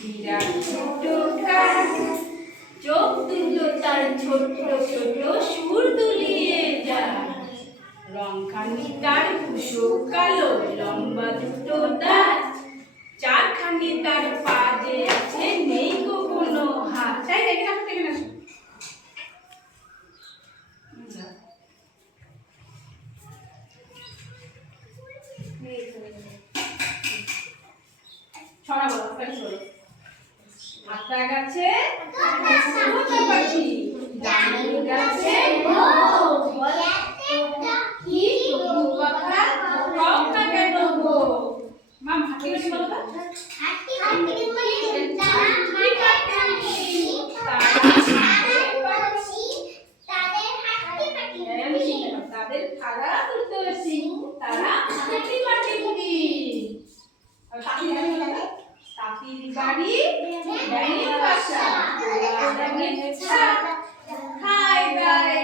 বিরাট ছোট কান, চোখ দুটো তার ছোট ছোট সুর দুলিয়ে যায়। রংখানি তার কুসো কালো, লম্বা দুটো দাঁত, চারখানি তার পা যে আছে নেই গো কোনো হাত। তাই দেখে রাখো, দেখে রাখো। ছড়া বলো, পাখি বলো। আতা গাছে তোতা পাখি, জামরুল গাছে কি তবু কথা কও না কেন গো। মাম হাতি বাটি বলো তো। হাতি হাতি বলে তারা তাদের খাড়া তুলতে সিং, তারা হাতি বাটি বুড়ি। তাঁতির বাড়ি ব্যাঙের বাসা, খায় দায়